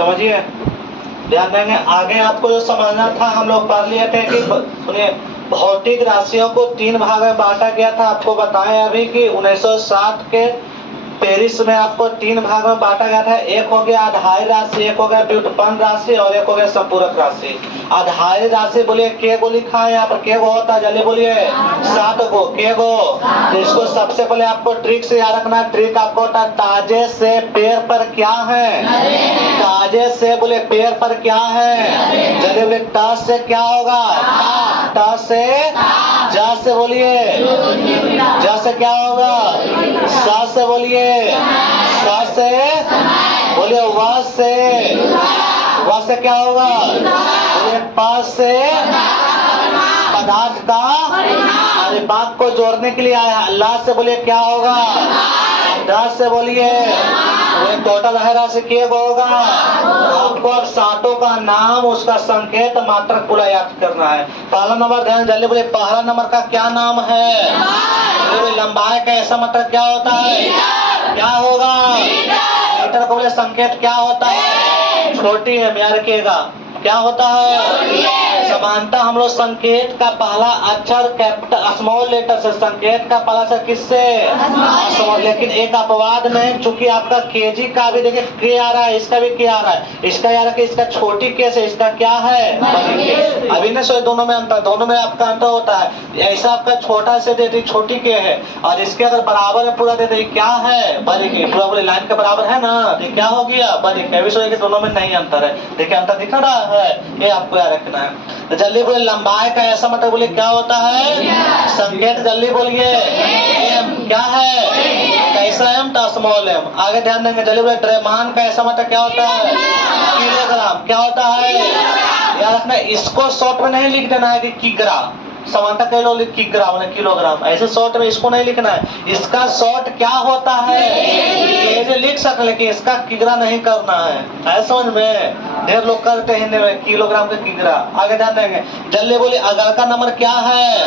समझिए, ध्यान देंगे। आगे आपको जो समझना था हम लोग पढ़ लिए थे कि सुनिए, भौतिक राशियों को 3 भाग में बांटा गया था। आपको बताएं अभी कि 1907 के पेरिस में आपको 3 भाग में बांटा गया था। एक हो गया आधारी राशि, एक हो गया व्युत्पन्न राशि और एक हो गया संपूरक राशि। आधारी राशि बोलिए के गो लिखा है यहाँ पर, के गो होता है, जल्दी बोलिए 7 गो, के गो। तो इसको सबसे पहले आपको ट्रिक से याद रखना है। ट्रिक आपको होता है ताजे से पेड़ पर क्या है, ताजे से बोले पेड़ पर क्या है, जल्दी बोले ट से क्या होगा, ट से, ज से बोलिए, ज से क्या होगा, स से बोलिए, स से बोलिए, व से क्या होगा, बोलिए प से पदार्थ का, अरे बात को जोड़ने के लिए आया। अल्लाह से बोलिए क्या होगा, 10 से बोलिए टोटल है राशि के होगा। आपको अब सातों का नाम, उसका संकेत, मात्रक पूरा याद करना है। पहला नंबर ध्यान जल्दी बोले, पहला नंबर का क्या नाम है, लंबाई का ऐसा मतलब क्या होता है, क्या होगा, मीटर को बोले संकेत क्या होता है, छोटी है, याद रखिएगा क्या होता है। समानता हम लोग संकेत का पहला अक्षर कैपिटल स्मॉल लेटर से, संकेत का पहला अक्षर किससे, स्मॉल। लेकिन एक अपवाद में, चूंकि आपका केजी का भी देखिए के आ रहा है, इसका भी के आ रहा है, इसका यार कि इसका छोटी के से, इसका क्या है बड़ी के। अभी न सोचे दोनों में अंतर, दोनों में आपका अंतर होता है। ऐसा आपका छोटा से देती छोटी के है, और इसके अगर बराबर है पूरा देते क्या है बड़ी के, पूरा पूरी लाइन के बराबर है ना, तो क्या हो गया बड़ी के। अभी सोचे दोनों में नहीं अंतर है, देखिए अंतर दिख रहा है, ये आपको याद रखना है। तो जल्दी बोले लंबाई का ऐसा मतलब बोले क्या होता है, संकेत जल्दी बोलिए एम क्या है, कैसा एम तो स्मॉल एम। आगे ध्यान देंगे, जल्दी बोले द्रव्यमान का ऐसा मतलब क्या होता है, किलोग्राम क्या होता है, याद रखना। इसको शॉर्ट में नहीं लिख देना है कि किग्रा, समानता कह लो किग्राम ने किलोग्राम, ऐसे शॉर्ट में इसको नहीं लिखना है। इसका शॉर्ट क्या होता है ये लिख सकते, लेकिन इसका किग्रा नहीं करना है समझ में। ढेर लोग करते हैं हिंदी में किलोग्राम का किग्रा। आगे ध्यान देंगे, जल्दी बोलिए अगला का नंबर क्या है,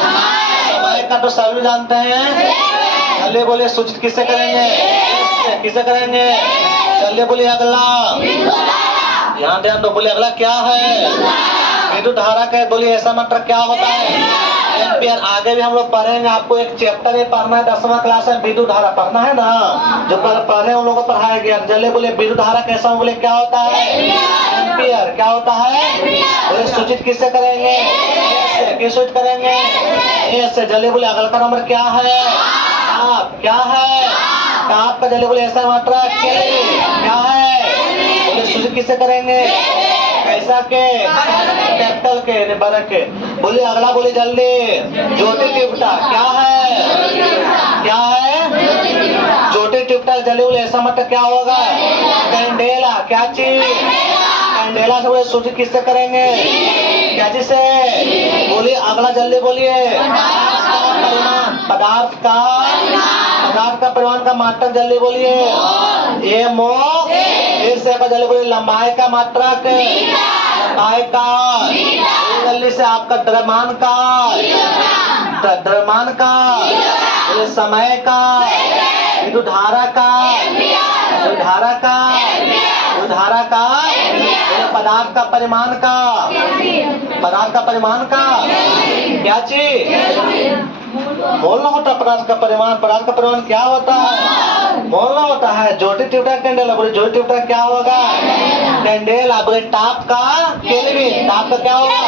समय का तो सभी जानते हैं। जल्दी बोलिए सूचित किससे करेंगे, किससे करेंगे, जल्दी बोलिए अगला, ध्यान ध्यान दो, बोलिए अगला क्या है, विद्युत धारा का। बोलिए ऐसा मतलब क्या होता है एम्पियर। आगे भी हम लोग पढ़ेंगे, आपको एक चैप्टर में पढ़ना है 10वां क्लास में, विद्युत धारा पढ़ना है ना, जो पढ़े उन लोगों को पढ़ाया गया। जल्दी बोले विद्युत धारा कैसा, बोले क्या होता है एम्पियर, क्या होता है, बोले सूचित किससे करेंगे, किस सूचित करेंगे, ऐसे। जल्दी बोले अगला का नंबर क्या है, ताप क्या है, ताप का जल्दी बोले ऐसा मात्रा क्या है, बोले सूचित किससे करेंगे, कैसा के, कैपिटल के, बड़ा के। बोलिए अगला बोलिए जल्दी, ज्योति टिप्टा क्या है, क्या है ज्योति टिप्टा। जल्दी बोले ऐसा मतलब क्या होगा, कैंडेला क्या चीज, कैंडेला से बोले सूचित किससे करेंगे, क्या चीज से, बोलिए अगला जल्दी बोलिए परिमाण, पदार्थ का परिमाण का मात्रक, जल्दी बोलिए ये मो, फिर से जल्दी बोलिए लंबाई का मात्रक, लंबाई का, जल्दी से आपका द्रव्यमान का, द्रव्यमान का, समय का, विद्युत धारा का, विद्युत धारा का, विद्युत धारा का, पदार्थ का परिमाण का, पदार्थ का परिमाण का, क्या चीज बोलना होता, पदार्थ का परिमाण, पदार्थ का परिमाण क्या होता है बोलना होता है। ज्योति टिप्टा कैंडेला, बोले ज्योति टिप्टा क्या होगा, कैंडेला। बोले ताप का केल्विन, ताप का क्या होगा,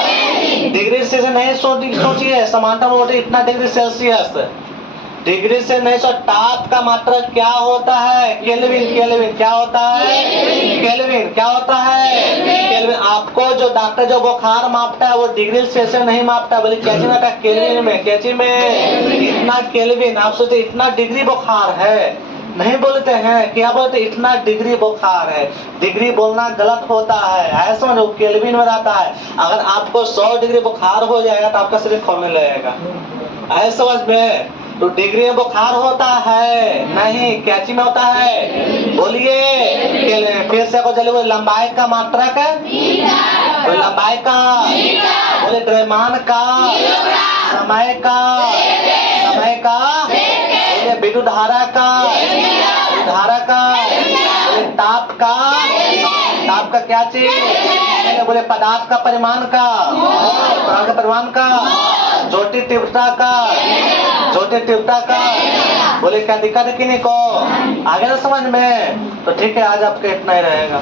डिग्री से नहीं सोचिए, समानता में होती इतना डिग्री सेल्सियस, डिग्री से नहीं सो। ताप का मात्रा क्या होता है, केल्विन, केल्विन क्या होता है, केल्विन क्या होता है, केल्विन। आपको जो डॉक्टर जो बुखार मापता है वो डिग्री सेल्सियस नहीं मापता, बोले कैची में, केल्विन में, कैची में इतना केल्विन। आप सोचते इतना डिग्री बुखार है, नहीं बोलते हैं, क्या बोलते इतना डिग्री बुखार है। डिग्री बोलना गलत होता है, ऐसा समझो केल्विन में रहता है। अगर आपको 100 डिग्री बुखार हो जाएगा तो आपका शरीर खोलने लगेगा, ऐसा समझ में। तो डिग्री में बुखार होता है नहीं, कैची में होता है, बोलिए फिर से चलिए। लंबाई का मात्रक, लंबाई का, बोले द्रव्यमान का, समय का, समय का, बोले विद्युत धारा का, विद्युत धारा का, बोले ताप का, आपका क्या चीज? पहले बोले पदार्थ का परिमाण का, प्राण का परिमाण का, ज्योति तीव्रता का, ज्योति तीव्रता का। बोले क्या दिक्कत है कि नहीं को? आगे ना समझ में? तो ठीक है, आज आपका इतना ही रहेगा।